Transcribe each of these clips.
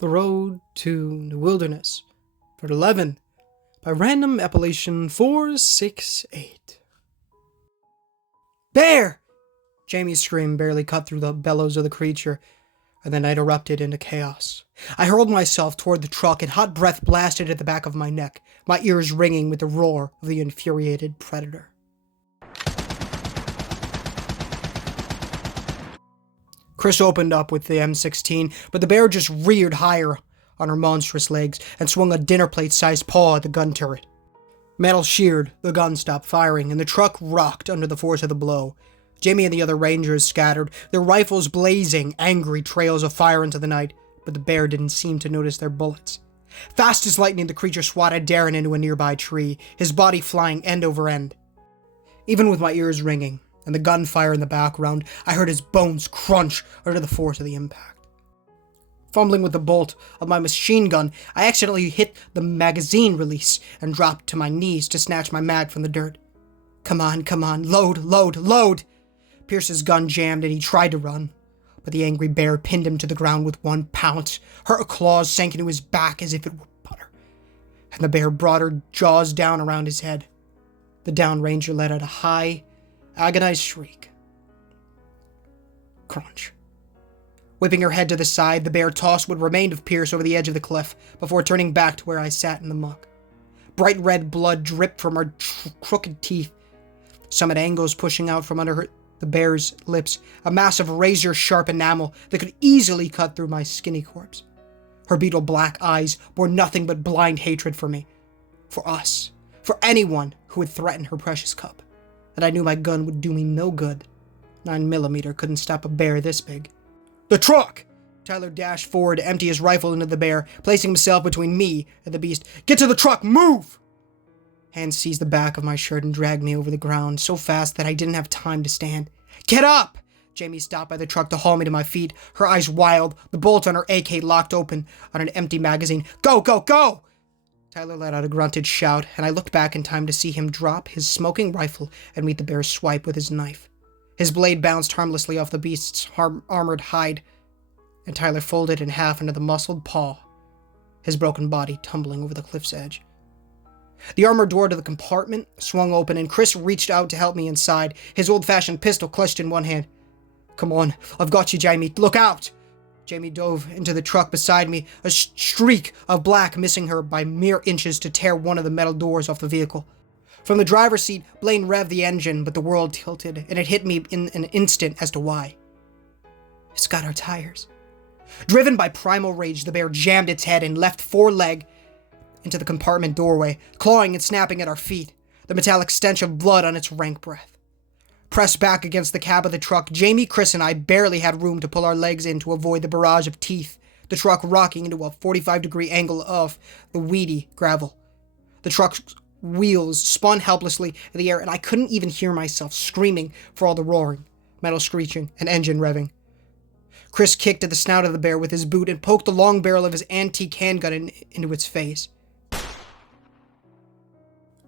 The Road to the Wilderness, Part 11, by random appellation 468. Bear! Jamie's scream barely cut through the bellows of the creature, and the night erupted into chaos. I hurled myself toward the truck, and hot breath blasted at the back of my neck, my ears ringing with the roar of the infuriated predator. Chris opened up with the M16, but the bear just reared higher on her monstrous legs and swung a dinner plate-sized paw at the gun turret. Metal sheared, the gun stopped firing, and the truck rocked under the force of the blow. Jamie and the other rangers scattered, their rifles blazing angry trails of fire into the night, but the bear didn't seem to notice their bullets. Fast as lightning, the creature swatted Darren into a nearby tree, his body flying end over end. Even with my ears ringing and the gunfire in the background, I heard his bones crunch under the force of the impact. Fumbling with the bolt of my machine gun, I accidentally hit the magazine release and dropped to my knees to snatch my mag from the dirt. Come on, load, load, load! Pierce's gun jammed and he tried to run, but the angry bear pinned him to the ground with one pounce. Her claws sank into his back as if it were butter, and the bear brought her jaws down around his head. The downed ranger let out a high, agonized shriek. Crunch. Whipping her head to the side, the bear tossed what remained of Pierce over the edge of the cliff before turning back to where I sat in the muck. Bright red blood dripped from her crooked teeth, some at angles pushing out from under the bear's lips, a mass of razor-sharp enamel that could easily cut through my skinny corpse. Her beetle-black eyes bore nothing but blind hatred for me, for us, for anyone who would threaten her precious cub. And I knew my gun would do me no good. 9mm couldn't stop a bear this big. The truck! Tyler dashed forward to empty his rifle into the bear, placing himself between me and the beast. Get to the truck! Move! Hands seized the back of my shirt and dragged me over the ground so fast that I didn't have time to stand. Get up! Jamie stopped by the truck to haul me to my feet, her eyes wild, the bolt on her AK locked open on an empty magazine. Go, go, go! Tyler let out a grunted shout, and I looked back in time to see him drop his smoking rifle and meet the bear's swipe with his knife. His blade bounced harmlessly off the beast's armored hide, and Tyler folded in half into the muscled paw, his broken body tumbling over the cliff's edge. The armored door to the compartment swung open, and Chris reached out to help me inside, his old-fashioned pistol clutched in one hand. Come on, I've got you, Jamie. Look out! Jamie dove into the truck beside me, a streak of black missing her by mere inches to tear one of the metal doors off the vehicle. From the driver's seat, Blaine revved the engine, but the world tilted, and it hit me in an instant as to why. It's got our tires. Driven by primal rage, the bear jammed its head and left foreleg into the compartment doorway, clawing and snapping at our feet, the metallic stench of blood on its rank breath. Pressed back against the cab of the truck, Jamie, Chris, and I barely had room to pull our legs in to avoid the barrage of teeth, the truck rocking into a 45-degree angle off the weedy gravel. The truck's wheels spun helplessly in the air, and I couldn't even hear myself screaming for all the roaring, metal screeching, and engine revving. Chris kicked at the snout of the bear with his boot and poked the long barrel of his antique handgun into its face.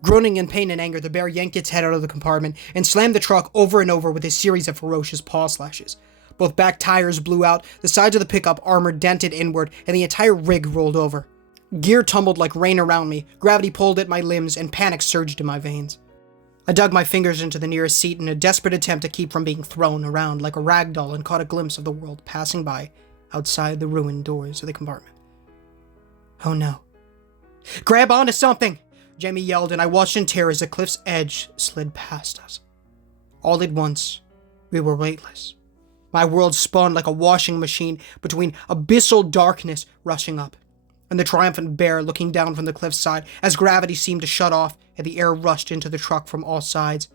Groaning in pain and anger, the bear yanked its head out of the compartment and slammed the truck over and over with a series of ferocious paw slashes. Both back tires blew out, the sides of the pickup armor dented inward, and the entire rig rolled over. Gear tumbled like rain around me, gravity pulled at my limbs, and panic surged in my veins. I dug my fingers into the nearest seat in a desperate attempt to keep from being thrown around like a rag doll and caught a glimpse of the world passing by outside the ruined doors of the compartment. Oh no. Grab onto something! Jamie yelled, and I watched in terror as the cliff's edge slid past us. All at once, we were weightless. My world spun like a washing machine between abyssal darkness rushing up, and the triumphant bear looking down from the cliffside as gravity seemed to shut off and the air rushed into the truck from all sides.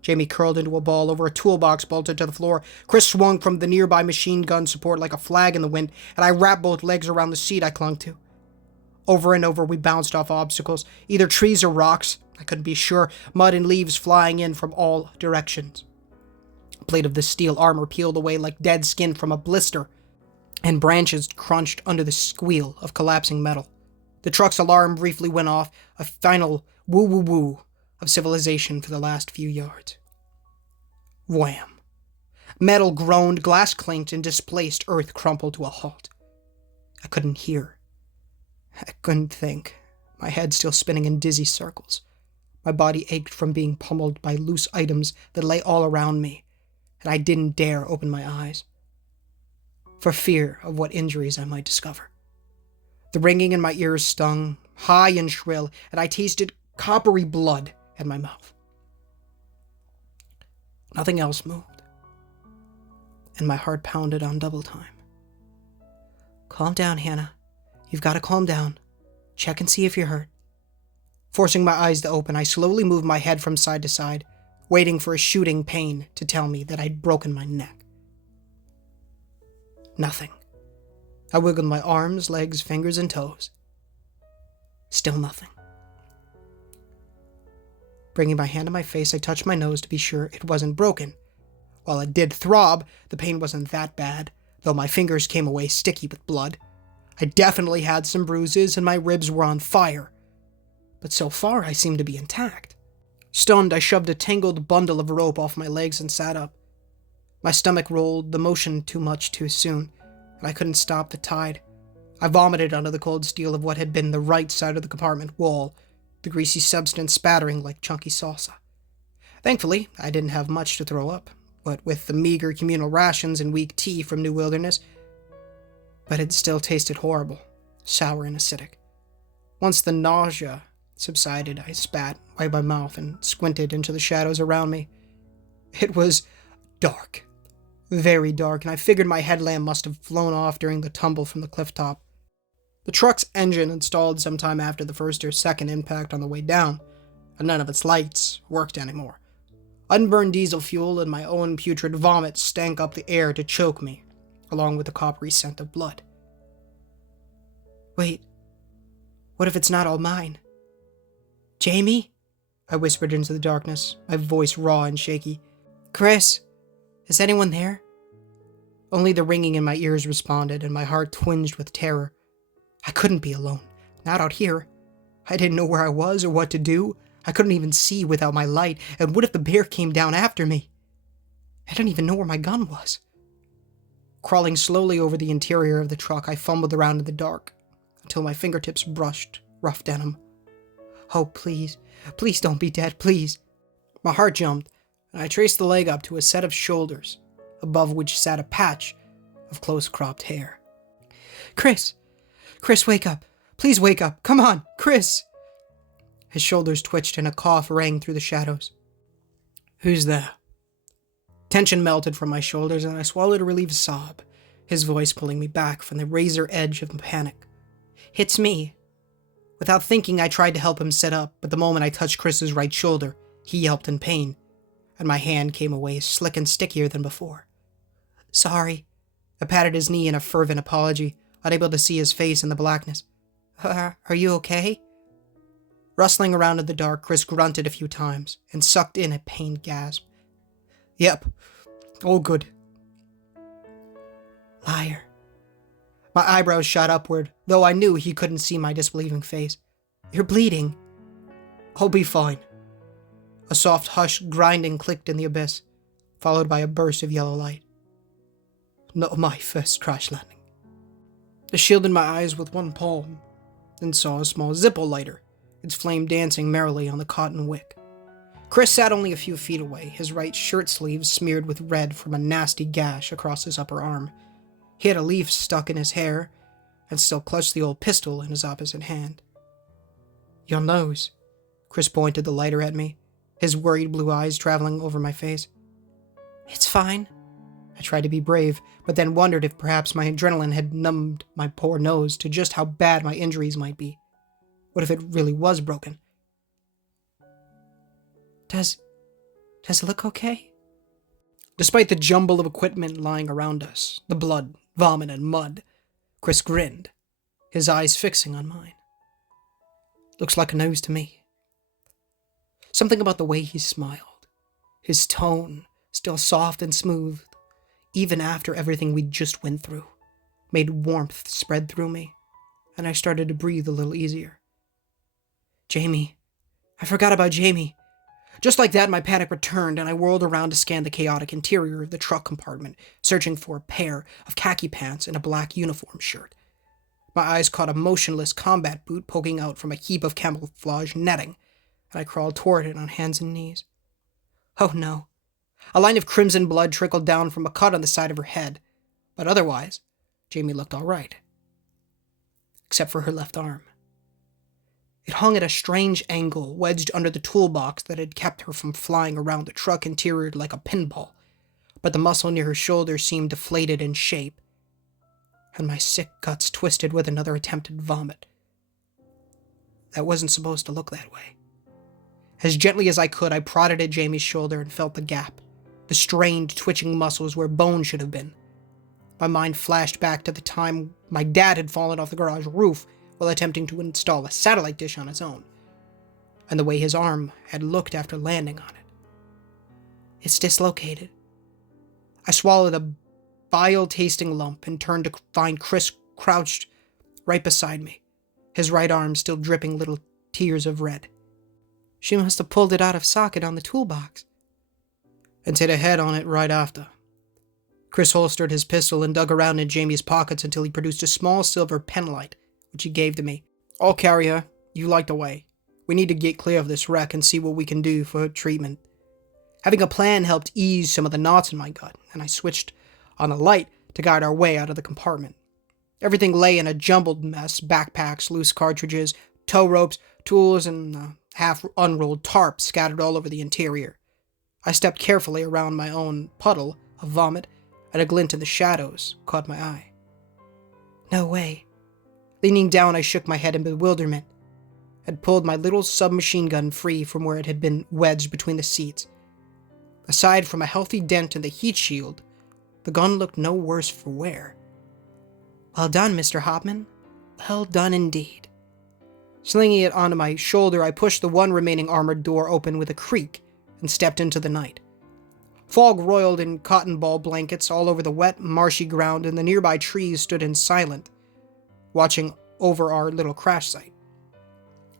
Jamie curled into a ball over a toolbox bolted to the floor. Chris swung from the nearby machine gun support like a flag in the wind, and I wrapped both legs around the seat I clung to. Over and over we bounced off obstacles, either trees or rocks, I couldn't be sure, mud and leaves flying in from all directions. A plate of the steel armor peeled away like dead skin from a blister, and branches crunched under the squeal of collapsing metal. The truck's alarm briefly went off, a final woo-woo-woo of civilization for the last few yards. Wham! Metal groaned, glass clinked, and displaced earth crumpled to a halt. A couldn't hear. I couldn't think, my head still spinning in dizzy circles. My body ached from being pummeled by loose items that lay all around me, and I didn't dare open my eyes, for fear of what injuries I might discover. The ringing in my ears stung, high and shrill, and I tasted coppery blood in my mouth. Nothing else moved, and my heart pounded on double time. Calm down, Hannah. You've got to calm down. Check and see if you're hurt. Forcing my eyes to open, I slowly moved my head from side to side, waiting for a shooting pain to tell me that I'd broken my neck. Nothing. I wiggled my arms, legs, fingers, and toes. Still nothing. Bringing my hand to my face, I touched my nose to be sure it wasn't broken. While it did throb, the pain wasn't that bad, though my fingers came away sticky with blood. I definitely had some bruises and my ribs were on fire. But so far, I seemed to be intact. Stunned, I shoved a tangled bundle of rope off my legs and sat up. My stomach rolled, the motion too much too soon, and I couldn't stop the tide. I vomited onto the cold steel of what had been the right side of the compartment wall, the greasy substance spattering like chunky salsa. Thankfully, I didn't have much to throw up, what with the meager communal rations and weak tea from New Wilderness. But it still tasted horrible, sour and acidic. Once the nausea subsided, I spat, wiped my mouth, and squinted into the shadows around me. It was dark. Very dark, and I figured my headlamp must have flown off during the tumble from the cliff top. The truck's engine installed sometime after the first or second impact on the way down, and none of its lights worked anymore. Unburned diesel fuel and my own putrid vomit stank up the air to choke me, along with the coppery scent of blood. Wait, what if it's not all mine? Jamie? I whispered into the darkness, my voice raw and shaky. Chris, is anyone there? Only the ringing in my ears responded, and my heart twinged with terror. I couldn't be alone, not out here. I didn't know where I was or what to do. I couldn't even see without my light, and what if the bear came down after me? I didn't even know where my gun was. Crawling slowly over the interior of the truck, I fumbled around in the dark, until my fingertips brushed rough denim. Oh, please, please don't be dead, please. My heart jumped, and I traced the leg up to a set of shoulders, above which sat a patch of close-cropped hair. Chris, wake up. Please wake up. Come on, Chris. His shoulders twitched and a cough rang through the shadows. Who's there? Tension melted from my shoulders and I swallowed a relieved sob, his voice pulling me back from the razor edge of panic. It's me. Without thinking, I tried to help him sit up, but the moment I touched Chris's right shoulder, he yelped in pain, and my hand came away slick and stickier than before. Sorry. I patted his knee in a fervent apology, unable to see his face in the blackness. Are you okay? Rustling around in the dark, Chris grunted a few times and sucked in a pained gasp. Yep, all good. Liar. My eyebrows shot upward, though I knew he couldn't see my disbelieving face. You're bleeding. I'll be fine. A soft hushed grinding clicked in the abyss, followed by a burst of yellow light. Not my first crash landing. I shielded my eyes with one palm, then saw a small Zippo lighter, its flame dancing merrily on the cotton wick. Chris sat only a few feet away, his right shirt sleeve smeared with red from a nasty gash across his upper arm. He had a leaf stuck in his hair, and still clutched the old pistol in his opposite hand. Your nose. Chris pointed the lighter at me, his worried blue eyes traveling over my face. It's fine. I tried to be brave, but then wondered if perhaps my adrenaline had numbed my poor nose to just how bad my injuries might be. What if it really was broken? Does it look okay? Despite the jumble of equipment lying around us, the blood, vomit, and mud, Chris grinned, his eyes fixing on mine. Looks like a nose to me. Something about the way he smiled, his tone, still soft and smooth, even after everything we just went through, made warmth spread through me, and I started to breathe a little easier. Jamie. I forgot about Jamie. Just like that, my panic returned, and I whirled around to scan the chaotic interior of the truck compartment, searching for a pair of khaki pants and a black uniform shirt. My eyes caught a motionless combat boot poking out from a heap of camouflage netting, and I crawled toward it on hands and knees. Oh no. A line of crimson blood trickled down from a cut on the side of her head, but otherwise, Jamie looked all right. Except for her left arm. It hung at a strange angle, wedged under the toolbox that had kept her from flying around the truck interior like a pinball, but the muscle near her shoulder seemed deflated in shape, and my sick guts twisted with another attempted vomit. That wasn't supposed to look that way. As gently as I could, I prodded at Jamie's shoulder and felt the gap, the strained, twitching muscles where bone should have been. My mind flashed back to the time my dad had fallen off the garage roof while attempting to install a satellite dish on his own, and the way his arm had looked after landing on it. It's dislocated. I swallowed a bile-tasting lump and turned to find Chris crouched right beside me, his right arm still dripping little tears of red. She must have pulled it out of socket on the toolbox. And hit a head on it right after. Chris holstered his pistol and dug around in Jamie's pockets until he produced a small silver penlight, which he gave to me. I'll carry her. You light the way. We need to get clear of this wreck and see what we can do for her treatment. Having a plan helped ease some of the knots in my gut, and I switched on a light to guide our way out of the compartment. Everything lay in a jumbled mess: backpacks, loose cartridges, tow ropes, tools, and half-unrolled tarp scattered all over the interior. I stepped carefully around my own puddle of vomit, and a glint in the shadows caught my eye. No way. Leaning down, I shook my head in bewilderment and pulled my little submachine gun free from where it had been wedged between the seats. Aside from a healthy dent in the heat shield, the gun looked no worse for wear. Well done, Mr. Hopman. Well done indeed. Slinging it onto my shoulder, I pushed the one remaining armored door open with a creak and stepped into the night. Fog roiled in cotton ball blankets all over the wet, marshy ground, and the nearby trees stood in silent, watching over our little crash site.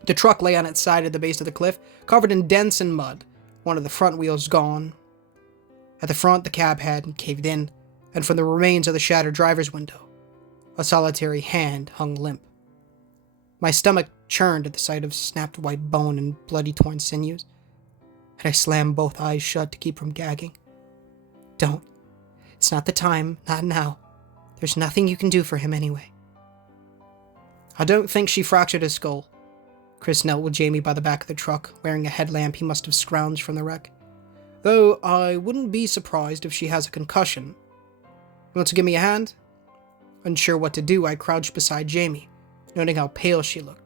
The truck lay on its side at the base of the cliff, covered in dents and mud, one of the front wheels gone. At the front, the cab had caved in, and from the remains of the shattered driver's window, a solitary hand hung limp. My stomach churned at the sight of snapped white bone and bloody torn sinews, and I slammed both eyes shut to keep from gagging. Don't. It's not the time, not now. There's nothing you can do for him anyway. I don't think she fractured his skull. Chris knelt with Jamie by the back of the truck, wearing a headlamp he must have scrounged from the wreck. Though I wouldn't be surprised if she has a concussion. Want to give me a hand? Unsure what to do, I crouched beside Jamie, noting how pale she looked.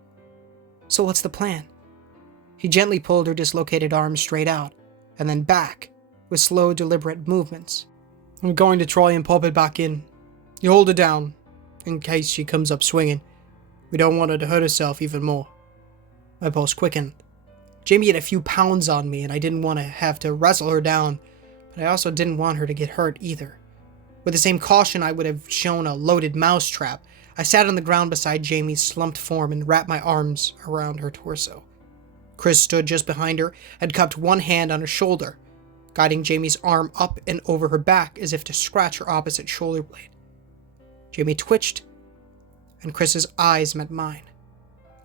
So what's the plan? He gently pulled her dislocated arm straight out, and then back, with slow, deliberate movements. I'm going to try and pop it back in. You hold her down, in case she comes up swinging. We don't want her to hurt herself even more. My pulse quickened. Jamie had a few pounds on me, and I didn't want to have to wrestle her down, but I also didn't want her to get hurt either. With the same caution I would have shown a loaded mousetrap, I sat on the ground beside Jamie's slumped form and wrapped my arms around her torso. Chris stood just behind her and cupped one hand on her shoulder, guiding Jamie's arm up and over her back as if to scratch her opposite shoulder blade. Jamie twitched, and Chris's eyes met mine.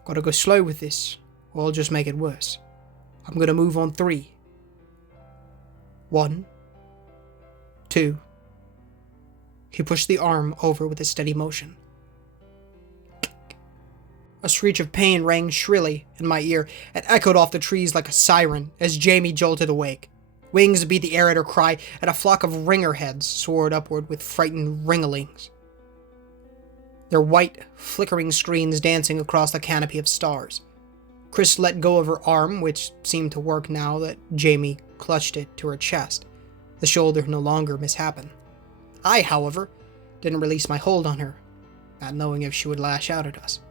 Gotta go slow with this, or I'll just make it worse. I'm gonna move on 3. 1, 2. He pushed the arm over with a steady motion. A screech of pain rang shrilly in my ear and echoed off the trees like a siren as Jamie jolted awake. Wings beat the air at her cry, and a flock of ringer heads soared upward with frightened ringlings, their white, flickering screens dancing across the canopy of stars. Chris let go of her arm, which seemed to work now that Jamie clutched it to her chest, the shoulder no longer misshapen. I, however, didn't release my hold on her, not knowing if she would lash out at us.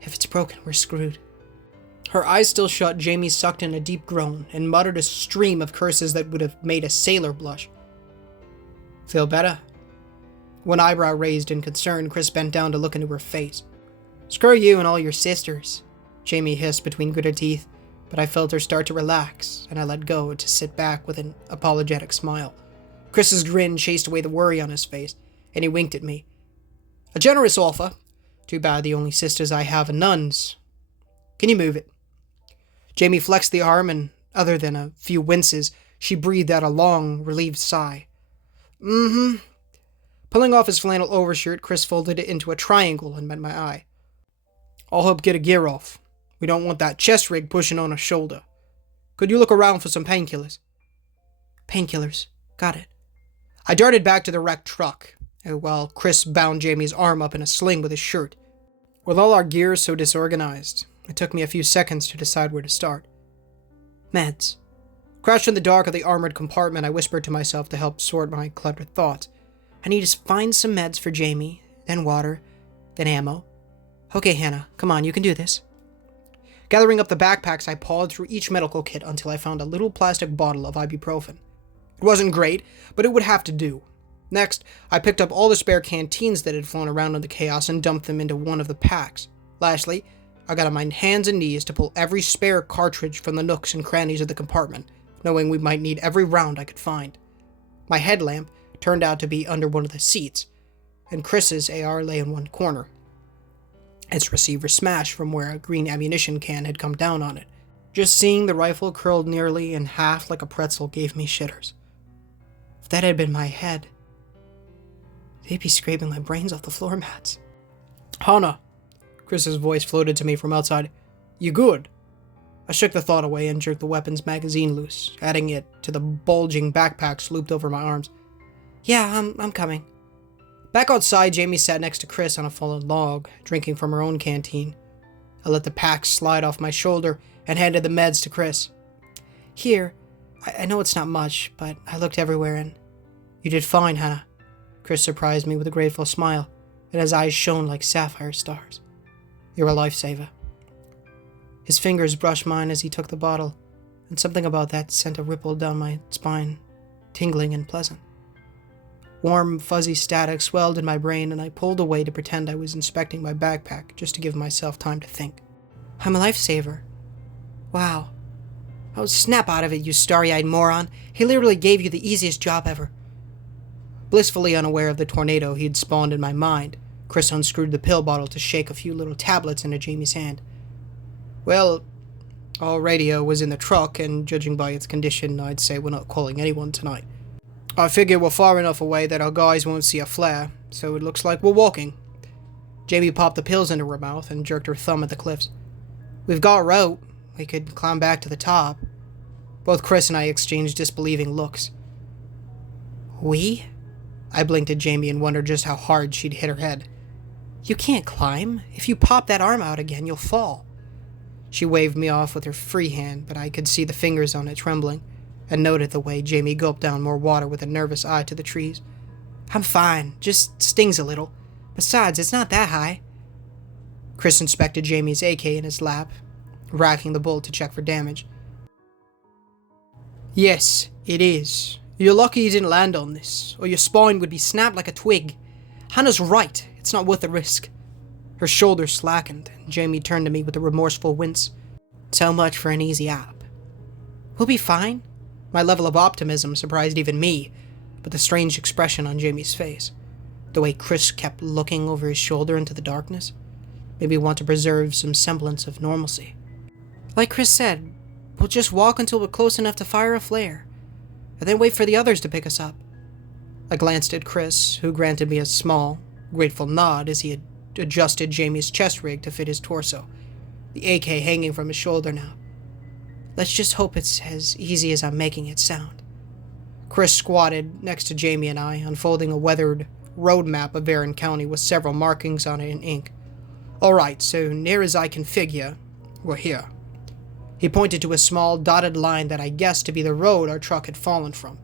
If it's broken, we're screwed. Her eyes still shut, Jamie sucked in a deep groan and muttered a stream of curses that would have made a sailor blush. Feel better? One eyebrow raised in concern, Chris bent down to look into her face. Screw you and all your sisters, Jamie hissed between gritted teeth, but I felt her start to relax, and I let go to sit back with an apologetic smile. Chris's grin chased away the worry on his face, and he winked at me. A generous offer. Too bad the only sisters I have are nuns. Can you move it? Jamie flexed the arm, and other than a few winces, she breathed out a long, relieved sigh. Mm-hmm. Pulling off his flannel overshirt, Chris folded it into a triangle and met my eye. I'll help get a gear off. We don't want that chest rig pushing on our shoulder. Could you look around for some painkillers? Painkillers. Got it. I darted back to the wrecked truck, while Chris bound Jamie's arm up in a sling with his shirt. With all our gear so disorganized, it took me a few seconds to decide where to start. Meds. Crouched in the dark of the armored compartment, I whispered to myself to help sort my cluttered thoughts. I need to find some meds for Jamie, then water, then ammo. Okay, Hannah, come on, you can do this. Gathering up the backpacks, I pawed through each medical kit until I found a little plastic bottle of ibuprofen. It wasn't great, but it would have to do. Next, I picked up all the spare canteens that had flown around in the chaos and dumped them into one of the packs. Lastly, I got on my hands and knees to pull every spare cartridge from the nooks and crannies of the compartment, knowing we might need every round I could find. My headlamp turned out to be under one of the seats, and Chris's AR lay in one corner. Its receiver smashed from where a green ammunition can had come down on it. Just seeing the rifle curled nearly in half like a pretzel gave me shitters. If that had been my head, they'd be scraping my brains off the floor mats. Hannah, Chris's voice floated to me from outside. You good? I shook the thought away and jerked the weapon's magazine loose, adding it to the bulging backpacks looped over my arms. Yeah, I'm coming. Back outside, Jamie sat next to Chris on a fallen log, drinking from her own canteen. I let the packs slide off my shoulder and handed the meds to Chris. Here, I know it's not much, but I looked everywhere and... You did fine, Hannah. Chris surprised me with a grateful smile, and his eyes shone like sapphire stars. You're a lifesaver. His fingers brushed mine as he took the bottle, and something about that sent a ripple down my spine, tingling and pleasant. Warm, fuzzy static swelled in my brain, and I pulled away to pretend I was inspecting my backpack just to give myself time to think. I'm a lifesaver. Wow. Oh, snap out of it, you starry-eyed moron. He literally gave you the easiest job ever. Blissfully unaware of the tornado he'd spawned in my mind, Chris unscrewed the pill bottle to shake a few little tablets into Jamie's hand. Well, our radio was in the truck, and judging by its condition, I'd say we're not calling anyone tonight. I figure we're far enough away that our guys won't see a flare, so it looks like we're walking. Jamie popped the pills into her mouth and jerked her thumb at the cliffs. We've got a route. We could climb back to the top. Both Chris and I exchanged disbelieving looks. We? I blinked at Jamie and wondered just how hard she'd hit her head. You can't climb. If you pop that arm out again, you'll fall. She waved me off with her free hand, but I could see the fingers on it trembling, and noted the way Jamie gulped down more water with a nervous eye to the trees. I'm fine. Just stings a little. Besides, it's not that high. Chris inspected Jamie's AK in his lap, racking the bolt to check for damage. Yes, it is. You're lucky you didn't land on this, or your spine would be snapped like a twig. Hannah's right. It's not worth the risk. Her shoulders slackened, and Jamie turned to me with a remorseful wince. So much for an easy op. We'll be fine. My level of optimism surprised even me, but the strange expression on Jamie's face, the way Chris kept looking over his shoulder into the darkness, made me want to preserve some semblance of normalcy. Like Chris said, we'll just walk until we're close enough to fire a flare, and then wait for the others to pick us up. I glanced at Chris, who granted me a small, grateful nod as he had adjusted Jamie's chest rig to fit his torso, the AK hanging from his shoulder now. Let's just hope it's as easy as I'm making it sound. Chris squatted next to Jamie and I, unfolding a weathered road map of Barron County with several markings on it in ink. Alright, so near as I can figure, we're here. He pointed to a small dotted line that I guessed to be the road our truck had fallen from.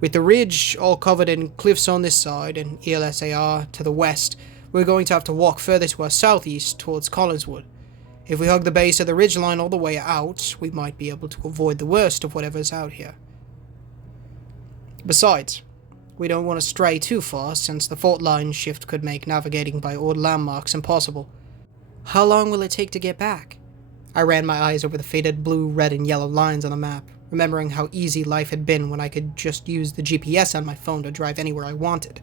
With the ridge all covered in cliffs on this side and ELSAR to the west, we're going to have to walk further to our southeast towards Collinswood. If we hug the base of the ridgeline all the way out, we might be able to avoid the worst of whatever's out here. Besides, we don't want to stray too far, since the fault line shift could make navigating by old landmarks impossible. How long will it take to get back? I ran my eyes over the faded blue, red, and yellow lines on the map, remembering how easy life had been when I could just use the GPS on my phone to drive anywhere I wanted.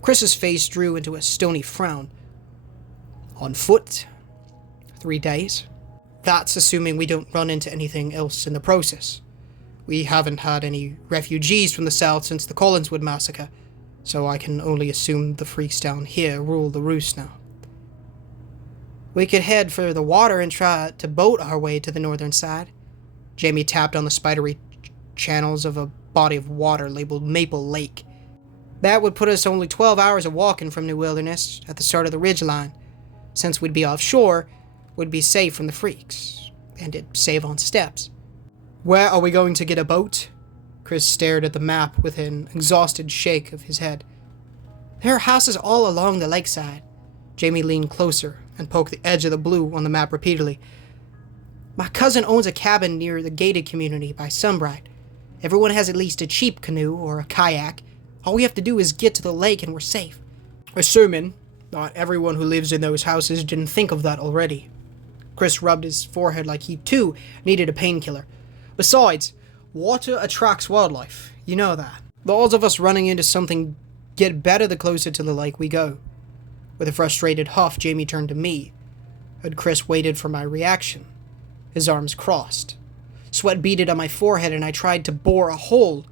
Chris's face drew into a stony frown. On foot, 3 days. That's assuming we don't run into anything else in the process. We haven't had any refugees from the south since the Collinswood massacre, so I can only assume the freaks down here rule the roost now. We could head for the water and try to boat our way to the northern side. Jamie tapped on the spidery channels of a body of water labeled Maple Lake. That would put us only 12 hours of walking from New Wilderness at the start of the ridgeline. Since we'd be offshore, we'd be safe from the freaks, and it'd save on steps. Where are we going to get a boat? Chris stared at the map with an exhausted shake of his head. There are houses all along the lakeside. Jamie leaned closer and poked the edge of the blue on the map repeatedly. My cousin owns a cabin near the gated community by Sunbright. Everyone has at least a cheap canoe or a kayak. All we have to do is get to the lake and we're safe. Assuming not everyone who lives in those houses didn't think of that already. Chris rubbed his forehead like he, too, needed a painkiller. Besides, water attracts wildlife. You know that. The odds of us running into something get better the closer to the lake we go. With a frustrated huff, Jamie turned to me, and Chris waited for my reaction. His arms crossed. Sweat beaded on my forehead, and I tried to bore a hole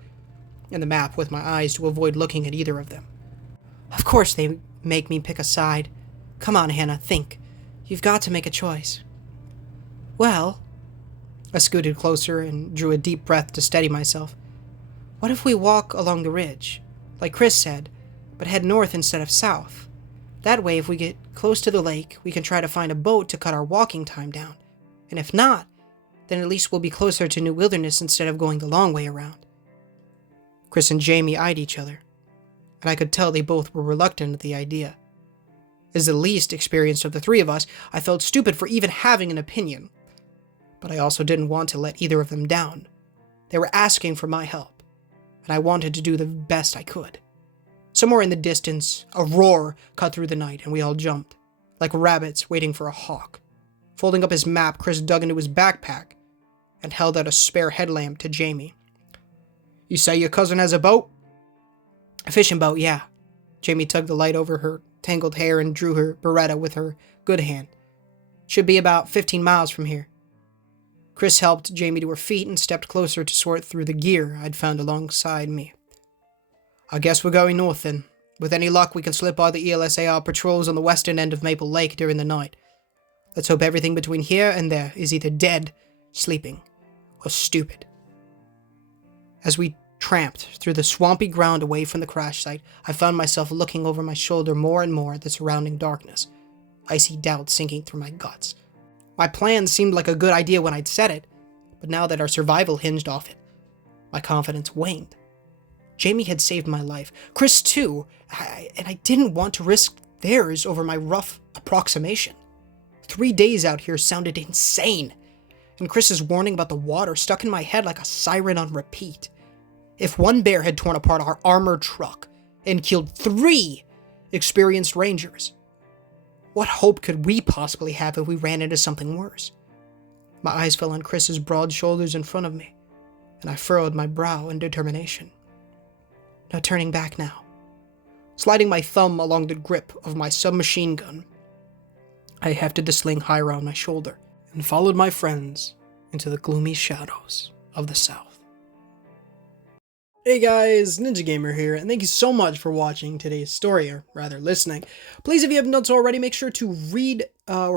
in the map with my eyes to avoid looking at either of them. Of course they make me pick a side. Come on, Hannah, think. You've got to make a choice. Well, I scooted closer and drew a deep breath to steady myself. What if we walk along the ridge, like Chris said, but head north instead of south? That way, if we get close to the lake, we can try to find a boat to cut our walking time down. And if not, then at least we'll be closer to New Wilderness instead of going the long way around. Chris and Jamie eyed each other, and I could tell they both were reluctant at the idea. As the least experienced of the three of us, I felt stupid for even having an opinion. But I also didn't want to let either of them down. They were asking for my help, and I wanted to do the best I could. Somewhere in the distance, a roar cut through the night, and we all jumped, like rabbits waiting for a hawk. Folding up his map, Chris dug into his backpack and held out a spare headlamp to Jamie. You say your cousin has a boat? A fishing boat, yeah. Jamie tugged the light over her tangled hair and drew her Beretta with her good hand. Should be about 15 miles from here. Chris helped Jamie to her feet and stepped closer to sort through the gear I'd found alongside me. I guess we're going north then. With any luck, we can slip by the ELSAR patrols on the western end of Maple Lake during the night. Let's hope everything between here and there is either dead, sleeping, or stupid. As we tramped through the swampy ground away from the crash site, I found myself looking over my shoulder more and more at the surrounding darkness, icy doubt sinking through my guts. My plan seemed like a good idea when I'd said it, but now that our survival hinged off it, my confidence waned. Jamie had saved my life. Chris too, and I didn't want to risk theirs over my rough approximation. 3 days out here sounded insane, and Chris's warning about the water stuck in my head like a siren on repeat. If one bear had torn apart our armored truck and killed 3 experienced rangers, what hope could we possibly have if we ran into something worse? My eyes fell on Chris's broad shoulders in front of me, and I furrowed my brow in determination. No turning back now. Sliding my thumb along the grip of my submachine gun, I hefted the sling higher on my shoulder and followed my friends into the gloomy shadows of the south. Hey guys, Ninja Gamer here, and thank you so much for watching today's story, or rather listening. Please, if you haven't done so already, make sure to leave a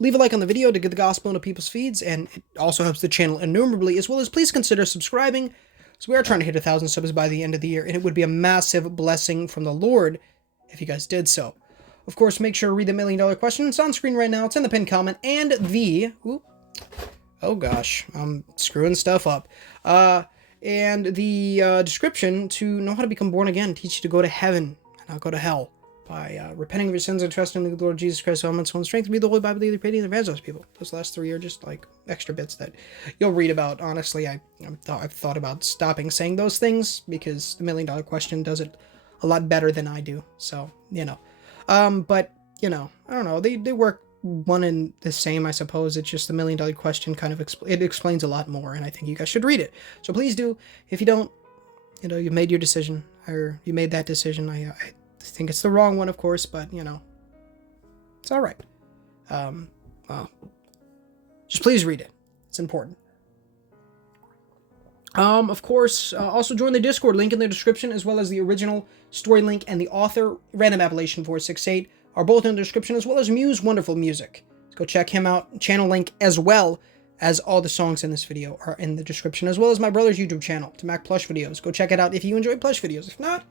like on the video to get the gospel into people's feeds, and it also helps the channel innumerably, as well as please consider subscribing. So we are trying to hit 1,000 subs by the end of the year, and it would be a massive blessing from the Lord if you guys did so. Of course, make sure to read the $1 million question. It's on screen right now. It's in the pinned comment, and oh gosh, I'm screwing stuff up. And the description to know how to become born again, teach you to go to heaven and not go to hell by repenting of your sins and trusting in the Lord Jesus Christ, elements, soul, and strength to be the Holy Bible, daily praying, and evangelize people. Those last 3 are just like extra bits that you'll read about. Honestly, I've thought about stopping saying those things because the $1 million question does it a lot better than I do. So, you know. But, you know, I don't know. They work one and the same, I suppose. It's just the $1 million question kind of it explains a lot more, and I think you guys should read it. So please do. If you don't, you know, you've made your decision, or you made that decision. I think it's the wrong one, of course, but, you know, It's all right. Well, just please read it. It's important. Of course, also join the Discord, link in the description, as well as the original story link and the author, Random Appellation 468, are both in the description, as well as Muse Wonderful Music. Go check him out. Channel link, as well as all the songs in this video, are in the description, as well as my brother's YouTube channel, to Mac Plush Videos. Go check it out if you enjoy plush videos. If not,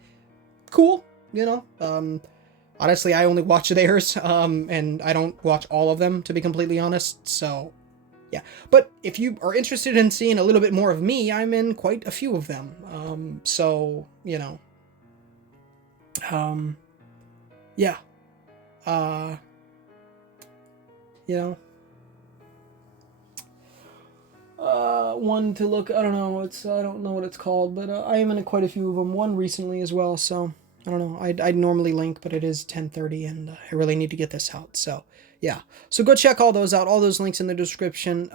cool, you know. Honestly, I only watch theirs, and I don't watch all of them, to be completely honest, so... yeah, but if you are interested in seeing a little bit more of me, I'm in quite a few of them. So, you know. Yeah. You know. One to look, I don't know what it's called, but I am in quite a few of them. One recently as well, so I don't know. I'd normally link, but it is 10:30, and I really need to get this out, so... yeah, so go check all those out. All those links in the description.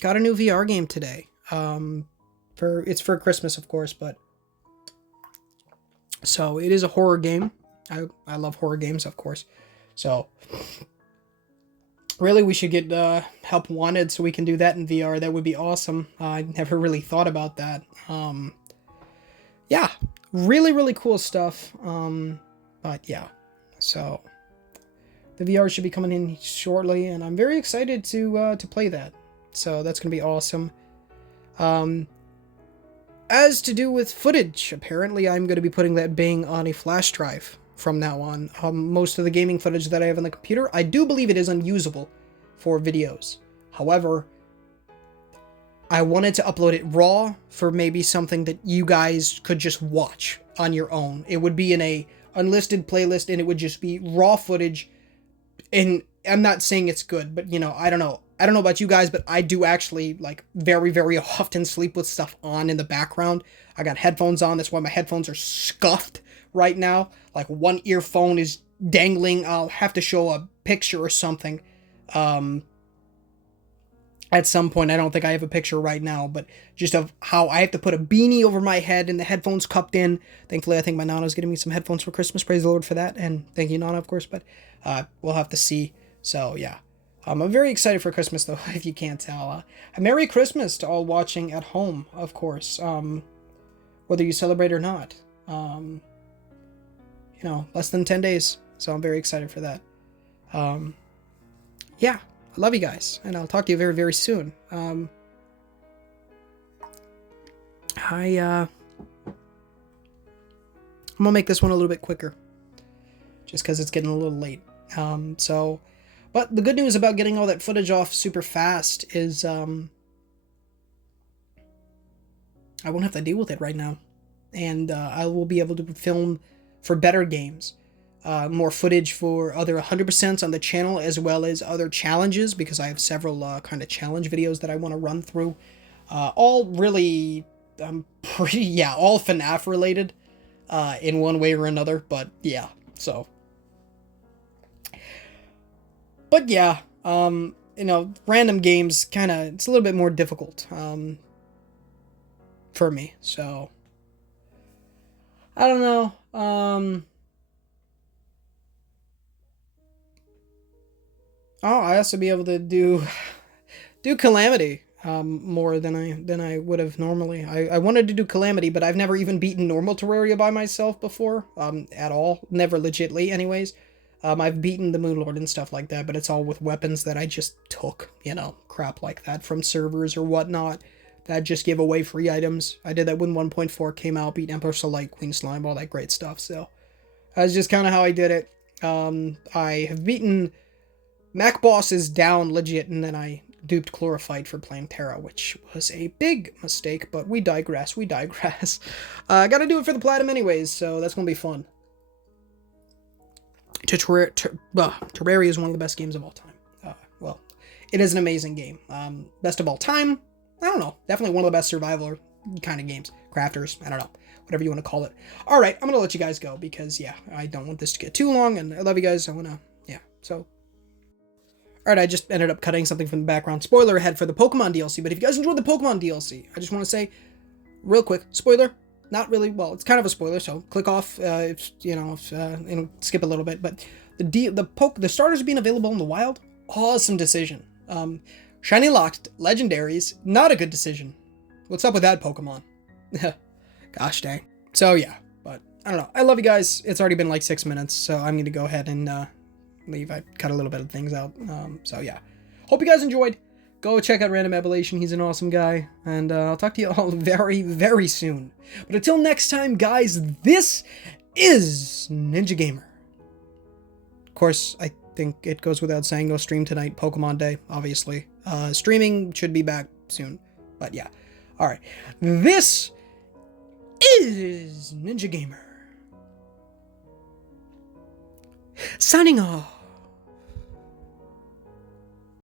Got a new VR game today. It's for Christmas, of course, but so it is a horror game. I love horror games, of course. So really, we should get Help Wanted so we can do that in VR. That would be awesome. I never really thought about that. Yeah, really, really cool stuff. But yeah, so. The VR should be coming in shortly, and I'm very excited to play that. So that's going to be awesome. As to do with footage, apparently I'm going to be putting that Bing on a flash drive from now on. Most of the gaming footage that I have on the computer, I do believe it is unusable for videos. However, I wanted to upload it raw for maybe something that you guys could just watch on your own. It would be in a unlisted playlist, and it would just be raw footage. And I'm not saying it's good, but, you know, I don't know. I don't know about you guys, but I do actually, like, very, very often sleep with stuff on in the background. I got headphones on. That's why my headphones are scuffed right now. Like, one earphone is dangling. I'll have to show a picture or something at some point. I don't think I have a picture right now, but just of how I have to put a beanie over my head and the headphones cupped in. Thankfully, I think my Nana's getting me some headphones for Christmas. Praise the Lord for that. And thank you, Nana, of course, but we'll have to see. So, yeah. I'm very excited for Christmas, though, if you can't tell. A Merry Christmas to all watching at home, of course, whether you celebrate or not. You know, less than 10 days, so I'm very excited for that. Yeah, I love you guys, and I'll talk to you very, very soon. I'm gonna make this one a little bit quicker, just because it's getting a little late. But the good news about getting all that footage off super fast is, I won't have to deal with it right now. And, I will be able to film for better games. More footage for other 100% on the channel, as well as other challenges, because I have several, kind of challenge videos that I want to run through. All really, all FNAF related, in one way or another, but yeah, so. But yeah, you know, random games it's a little bit more difficult, for me, so, I don't know, I also be able to do Calamity, more than I would have normally. I wanted to do Calamity, but I've never even beaten normal Terraria by myself before, at all, never legitly, anyways. I've beaten the Moonlord and stuff like that, but it's all with weapons that I just took, you know, crap like that from servers or whatnot that just give away free items. I did that when 1.4 came out, beat Emperor Light, Queen Slime, all that great stuff, so that's just kind of how I did it. I have beaten Mac bosses down legit, and then I duped Chlorophyte for playing Terra, which was a big mistake, but we digress. I gotta do it for the Platinum anyways, so that's gonna be fun. Terraria is one of the best games of all time. Well, it is an amazing game. Best of all time? I don't know. Definitely one of the best survival kind of games. Crafters, I don't know. Whatever you want to call it. Alright, I'm going to let you guys go because, yeah, I don't want this to get too long, and I love you guys. I want to, yeah, so. Alright, I just ended up cutting something from the background. Spoiler ahead for the Pokemon DLC, but if you guys enjoyed the Pokemon DLC, I just want to say, real quick, spoiler. Not really, well, it's kind of a spoiler, so click off, skip a little bit, but The starters being available in the wild, awesome decision. Shiny locked legendaries, not a good decision. What's up with that Pokemon? Gosh dang. So yeah, but I don't know. I love you guys. It's already been like 6 minutes, so I'm gonna go ahead and leave. I cut a little bit of things out. So yeah. Hope you guys enjoyed. Go check out Random Aberration. He's an awesome guy. And I'll talk to you all very, very soon. But until next time, guys, this is Ninja Gamer. Of course, I think it goes without saying, go stream tonight. Pokemon Day, obviously. Streaming should be back soon. But yeah. Alright. This is Ninja Gamer. Signing off.